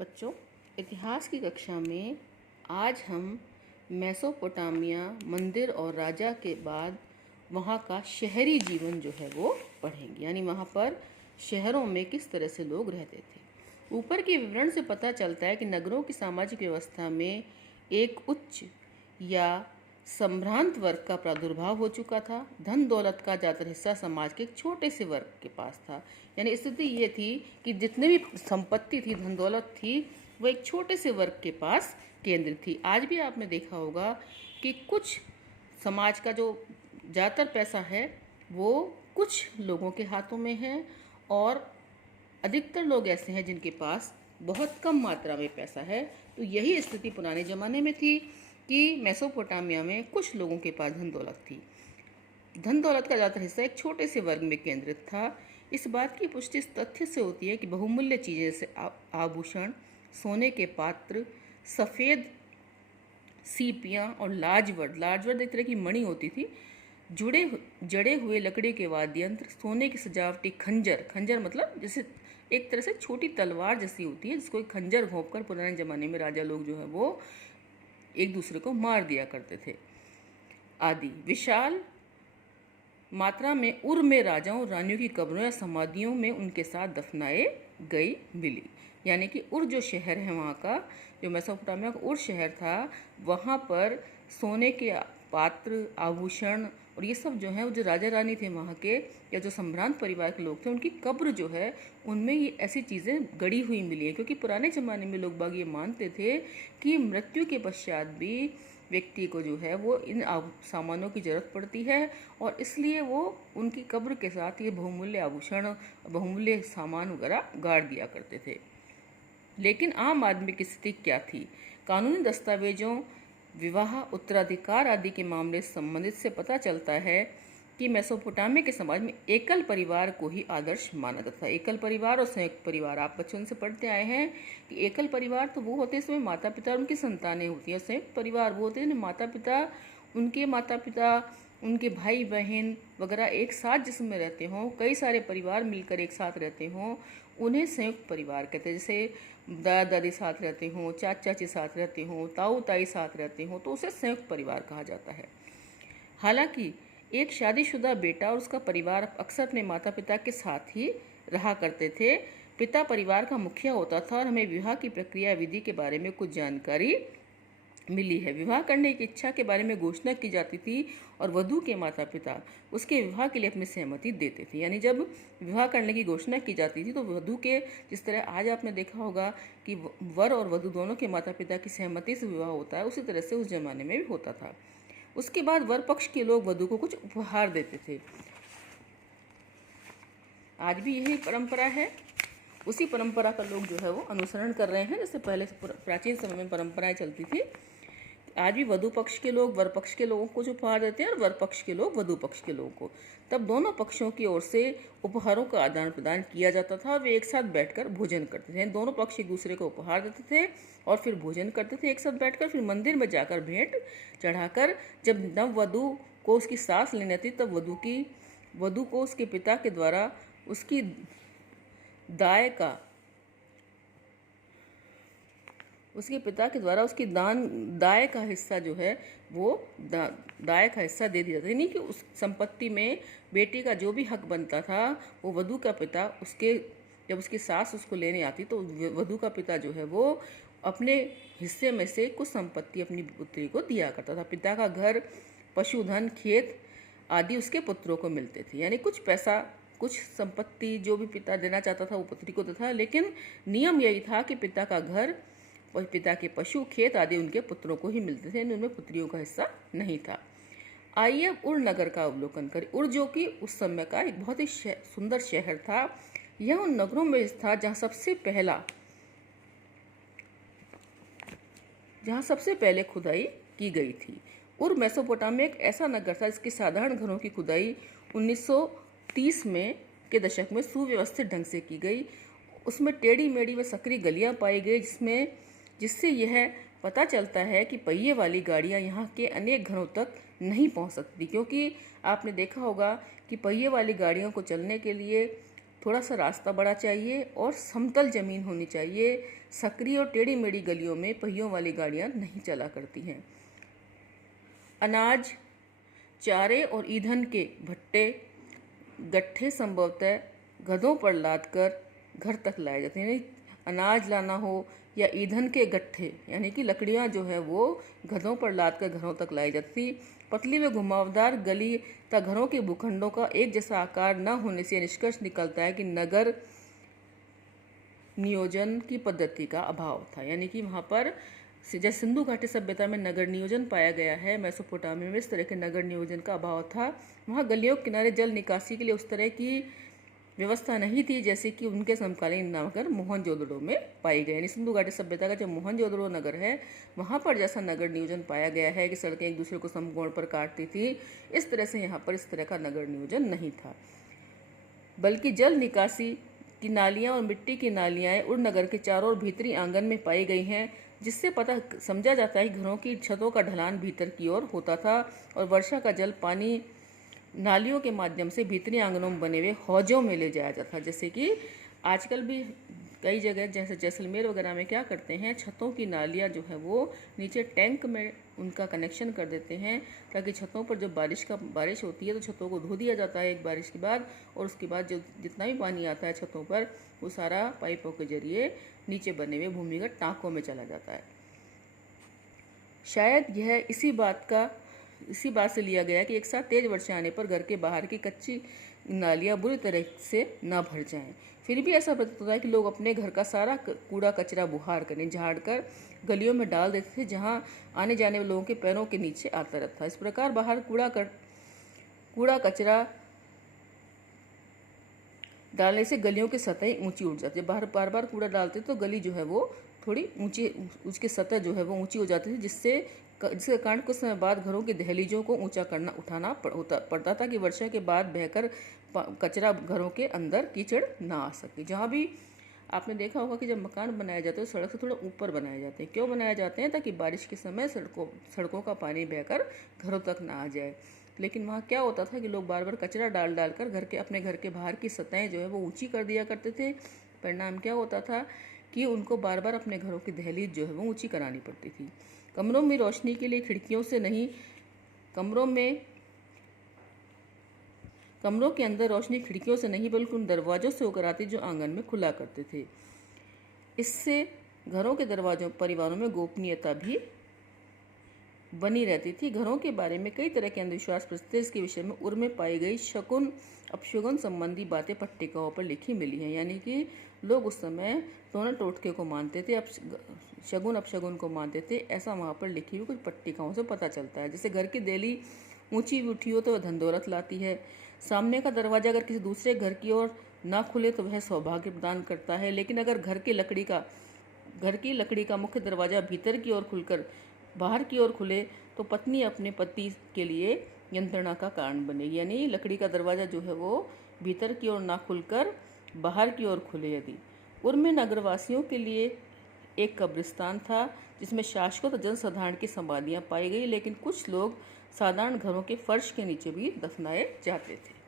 बच्चों, इतिहास की कक्षा में आज हम मेसोपोटामिया मंदिर और राजा के बाद वहाँ का शहरी जीवन जो है वो पढ़ेंगे। यानी वहाँ पर शहरों में किस तरह से लोग रहते थे। ऊपर के विवरण से पता चलता है कि नगरों की सामाजिक व्यवस्था में एक उच्च या संभ्रांत वर्ग का प्रादुर्भाव हो चुका था। धन दौलत का ज़्यादातर हिस्सा समाज के एक छोटे से वर्ग के पास था। यानी स्थिति ये थी कि जितने भी संपत्ति थी, धन दौलत थी, वो एक छोटे से वर्ग के पास केंद्रित थी। आज भी आपने देखा होगा कि कुछ समाज का जो ज़्यादातर पैसा है वो कुछ लोगों के हाथों में है और अधिकतर लोग ऐसे हैं जिनके पास बहुत कम मात्रा में पैसा है। तो यही स्थिति पुराने ज़माने में थी कि मेसोपोटामिया में कुछ लोगों के पास धन दौलत थी। धन दौलत का ज़्यादातर हिस्सा एक छोटे से वर्ग में केंद्रित था। इस बात की पुष्टि इस तथ्य से होती है कि बहुमूल्य चीज़ें जैसे आभूषण, सोने के पात्र, सफ़ेद सीपियाँ और लाजवर्द एक तरह की मणि होती थी, जड़े हुए लकड़ी के वाद्य यंत्र, सोने की सजावटी खंजर मतलब जैसे एक तरह से छोटी तलवार जैसी होती है जिसको एक खंजर घोंपकर पुराने ज़माने में राजा लोग जो है वो एक दूसरे को मार दिया करते थे आदि। विशाल मात्रा में उर में राजाओं रानियों की कब्रों या समाधियों में उनके साथ दफनाए गई मिली। यानी कि उर जो शहर है वहाँ का, जो मेसोपोटामिया का उर शहर था, वहाँ पर सोने के पात्र, आभूषण और ये सब जो है वो जो राजा रानी थे वहाँ के या जो संभ्रांत परिवार के लोग थे उनकी कब्र जो है उनमें ये ऐसी चीज़ें गड़ी हुई मिली है। क्योंकि पुराने ज़माने में लोग बाग ये मानते थे कि मृत्यु के पश्चात भी व्यक्ति को जो है वो इन सामानों की ज़रूरत पड़ती है और इसलिए वो उनकी कब्र के साथ ये बहुमूल्य आभूषण, बहुमूल्य सामान वगैरह गाड़ दिया करते थे। लेकिन आम आदमी की स्थिति क्या थी? कानूनी दस्तावेजों, विवाह, उत्तराधिकार आदि के मामले से संबंधित से पता चलता है कि मेसोपोटामिया के समाज में एकल परिवार को ही आदर्श माना जाता था। एकल परिवार और संयुक्त परिवार आप बचपन से पढ़ते आए हैं कि एकल परिवार तो वो होते हैं इसमें माता पिता और उनकी संतानें होती हैं। संयुक्त परिवार वो होते हैं माता पिता उनके भाई बहन वगैरह एक साथ जिसमें रहते हों, कई सारे परिवार मिलकर एक साथ रहते हों, उन्हें संयुक्त परिवार कहते हैं। जैसे दादा दादी साथ रहते हों, चाचा चाची साथ रहते हों, ताऊ ताई साथ रहते हों, तो उसे संयुक्त परिवार कहा जाता है। हालांकि एक शादीशुदा बेटा और उसका परिवार अक्सर अपने माता पिता के साथ ही रहा करते थे। पिता परिवार का मुखिया होता था और हमें विवाह की प्रक्रिया विधि के बारे में कुछ जानकारी मिली है। विवाह करने की इच्छा के बारे में घोषणा की जाती थी और वधू के माता पिता उसके विवाह के लिए अपनी सहमति देते थे। यानी जब विवाह करने की घोषणा की जाती थी तो वधू के, जिस तरह आज आपने देखा होगा कि वर और वधू दोनों के माता पिता की सहमति से विवाह होता है, उसी तरह से उस जमाने में भी होता था। उसके बाद वर पक्ष के लोग वधू को कुछ उपहार देते थे। आज भी यही परंपरा है। उसी परंपरा का लोग जो है वो अनुसरण कर रहे हैं जैसे पहले प्राचीन समय में परंपराएं चलती थी। आज भी वधू पक्ष के लोग वर पक्ष के लोगों को जो उपहार देते हैं और वर पक्ष के लोग वधू पक्ष के लोगों को। तब दोनों पक्षों की ओर से उपहारों का आदान प्रदान किया जाता था। वे एक साथ बैठकर भोजन करते थे। दोनों पक्ष एक दूसरे को उपहार देते थे और फिर भोजन करते थे एक साथ बैठकर। फिर मंदिर में जाकर भेंट चढ़ाकर जब नव वधू को उसकी सांस लेनी थी तब वधू को उसके पिता के द्वारा उसकी दाय का हिस्सा जो है वो दाय का हिस्सा दे दिया जाता है। यानी कि उस संपत्ति में बेटी का जो भी हक बनता था वो वधू का पिता जब उसकी सास उसको लेने आती तो वधू का पिता जो है वो अपने हिस्से में से कुछ संपत्ति अपनी पुत्री को दिया करता था। पिता का घर, पशुधन, खेत आदि उसके पुत्रों को मिलते थे। यानी कुछ पैसा, कुछ संपत्ति जो भी पिता देना चाहता था वो पुत्री को देता था। लेकिन नियम यही था कि पिता का घर और पिता के पशु, खेत आदि उनके पुत्रों को ही मिलते थे, उनमें पुत्रियों का हिस्सा नहीं था। आइए अब उर नगर का अवलोकन करें। उर जो कि उस समय का एक बहुत ही सुंदर शहर था। यह उन नगरों में था जहाँ सबसे पहले खुदाई की गई थी। उर मेसोपोटामिया एक ऐसा नगर था जिसके साधारण घरों की खुदाई 1930 के दशक में सुव्यवस्थित ढंग से की गई। उसमें टेढ़ी मेढ़ी व सकरी गलियां पाई गई जिससे यह पता चलता है कि पहिए वाली गाड़ियां यहाँ के अनेक घरों तक नहीं पहुँच सकती। क्योंकि आपने देखा होगा कि पहिए वाली गाड़ियों को चलने के लिए थोड़ा सा रास्ता बड़ा चाहिए और समतल ज़मीन होनी चाहिए। सकरी और टेढ़ी मेढ़ी गलियों में पहियों वाली गाड़ियाँ नहीं चला करती हैं। अनाज, चारे और ईंधन के भट्टे, गट्ठे संभवतः गधों पर लादकर घर तक लाए जाते हैं। अनाज लाना हो या ईंधन के गट्ठे यानी कि लकड़ियाँ जो है वो गधों पर लादकर घरों तक लाई जाती थी। पतली व घुमावदार गली तथा घरों के भूखंडों का एक जैसा आकार न होने से निष्कर्ष निकलता है कि नगर नियोजन की पद्धति का अभाव था। यानी कि वहाँ पर जैसे सिंधु घाटी सभ्यता में नगर नियोजन पाया गया है, मेसोपोटामिया में इस तरह के नगर नियोजन का अभाव था। वहाँ गलियों के किनारे जल निकासी के लिए उस तरह की व्यवस्था नहीं थी जैसे कि उनके समकालीन नगर मोहनजोदड़ो में पाई गई। यानी सिंधु घाटी सभ्यता का जो मोहनजोदड़ो नगर है वहाँ पर जैसा नगर नियोजन पाया गया है कि सड़कें एक दूसरे को समकोण पर काटती थी, इस तरह से यहाँ पर इस तरह का नगर नियोजन नहीं था। बल्कि जल निकासी की नालियाँ और मिट्टी की नालियाँ उड़नगर के चारों ओर भीतरी आंगन में पाई गई हैं, जिससे पता समझा जाता है कि घरों की छतों का ढलान भीतर की ओर होता था और वर्षा का जल पानी नालियों के माध्यम से भीतरी आंगनों में बने हुए हौजों में ले जाया जाता था। जैसे कि आजकल भी कई जगह जैसे जैसलमेर वगैरह में क्या करते हैं, छतों की नालियाँ जो है वो नीचे टैंक में उनका कनेक्शन कर देते हैं ताकि छतों पर जब बारिश होती है तो छतों को धो दिया जाता है एक बारिश के बाद, और उसके बाद जो जितना भी पानी आता है छतों पर वो सारा पाइपों के जरिए नीचे बने हुए भूमिगत टाँकों में चला जाता है। शायद यह इसी बात से लिया गया कि एक साथ तेज वर्षा आने पर घर के बाहर की कच्ची नालियाँ बुरी तरह से न भर जाएं। फिर भी ऐसा प्रतीत होता है कि लोग अपने घर का सारा कूड़ा कचरा झाड़ कर गलियों में डाल देते थे, जहां आने जाने वाले लोगों के पैरों के नीचे आता रहता। इस प्रकार बाहर कूड़ा कचरा डालने से गलियों की सतह ऊंची उठ जाती है। बार बार कूड़ा डालते तो गली जो है वो थोड़ी ऊंची, उसकी सतह जो है वो ऊंची हो जाती थी, जिसके कारण कुछ समय बाद घरों की दहलीजों को ऊंचा उठाना पड़ता था कि वर्षा के बाद बहकर कचरा घरों के अंदर कीचड़ ना आ सके। जहाँ भी आपने देखा होगा कि जब मकान बनाए जाते हैं तो सड़क से थोड़ा ऊपर बनाए जाते हैं। क्यों बनाए जाते हैं? ताकि बारिश के समय सड़कों का पानी बहकर घरों तक ना आ जाए। लेकिन वहाँ क्या होता था कि लोग बार बार कचरा डाल कर अपने घर के बाहर की सतहें जो है वो ऊंची कर दिया करते थे। परिणाम क्या होता था कि उनको बार बार अपने घरों की दहलीज जो है वो ऊंची करानी पड़ती थी। कमरों में रोशनी के लिए खिड़कियों से नहीं, कमरों के अंदर रोशनी खिड़कियों से नहीं बल्कि उन दरवाजों से होकर आती जो आंगन में खुला करते थे। इससे घरों के परिवारों में गोपनीयता भी बनी रहती थी। घरों के बारे में कई तरह के अंधविश्वास प्रचलित थे। इसके विषय में उर में पाई गई शकुन अपशगुन संबंधी बातें पट्टिकाओं पर लिखी मिली हैं। यानी कि लोग उस समय दोनों टोटके को मानते थे, शगुन अपशगुन को मानते थे। ऐसा वहाँ पर लिखी हुई कुछ पट्टिकाओं से पता चलता है। जैसे घर की देली ऊंची उठी हो तो वह धन दौलत लाती है। सामने का दरवाजा अगर किसी दूसरे घर की ओर ना खुले तो वह सौभाग्य प्रदान करता है। लेकिन अगर घर की लकड़ी का मुख्य दरवाजा भीतर की ओर खुलकर बाहर की ओर खुले तो पत्नी अपने पति के लिए यंत्रणा का कारण बनेगी। यानी लकड़ी का दरवाजा जो है वो भीतर की ओर ना खुलकर बाहर की ओर खुले। यदि उर में नगरवासियों के लिए एक कब्रिस्तान था जिसमें शासकों और जनसाधारण की समाधियां पाई गई, लेकिन कुछ लोग साधारण घरों के फर्श के नीचे भी दफनाए जाते थे।